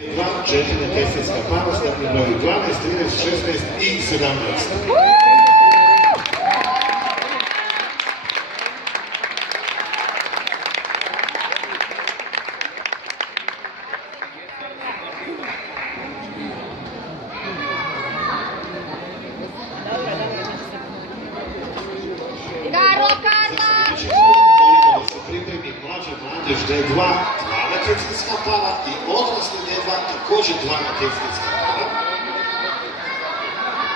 Dva, 4 natjecateljska para, startni broju 12, 13, 16 i 17. Molimo da se pripremi mlađe D2, dva natjecateljska para i odrasli D2, također dva natjecateljska para.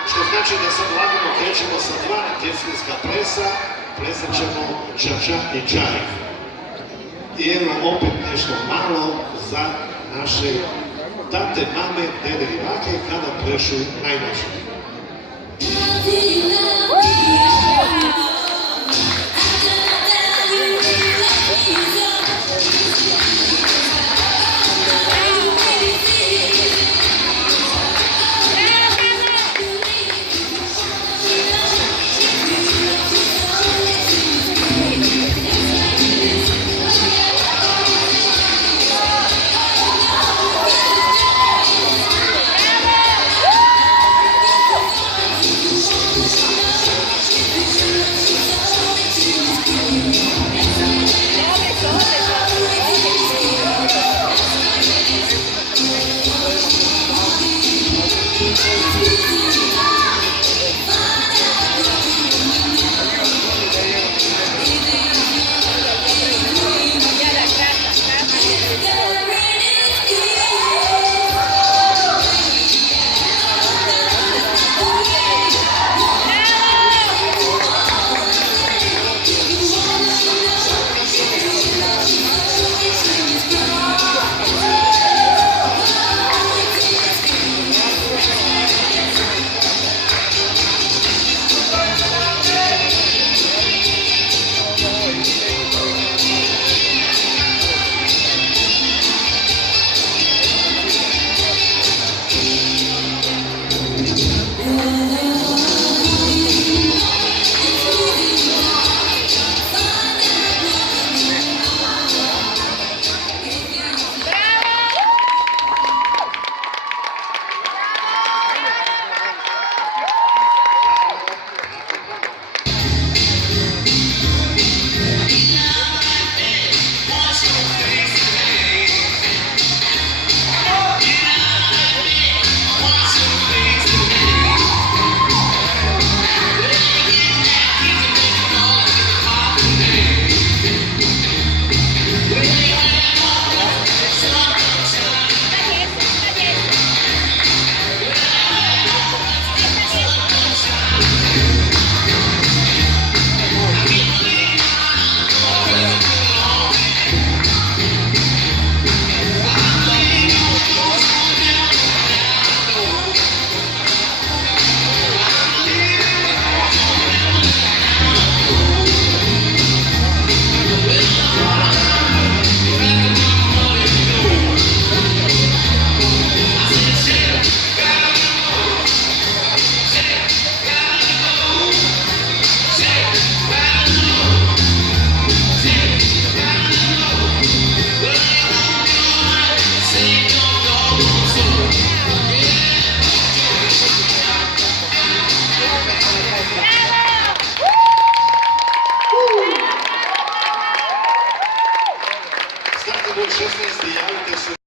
Što znači da sad lagano krećemo sa dva natjecateljska presa, plesat ćemo ča-ča i čajf. I evo opet nešto malo za naše tate, mame, dede i bake kada plešu najnaše.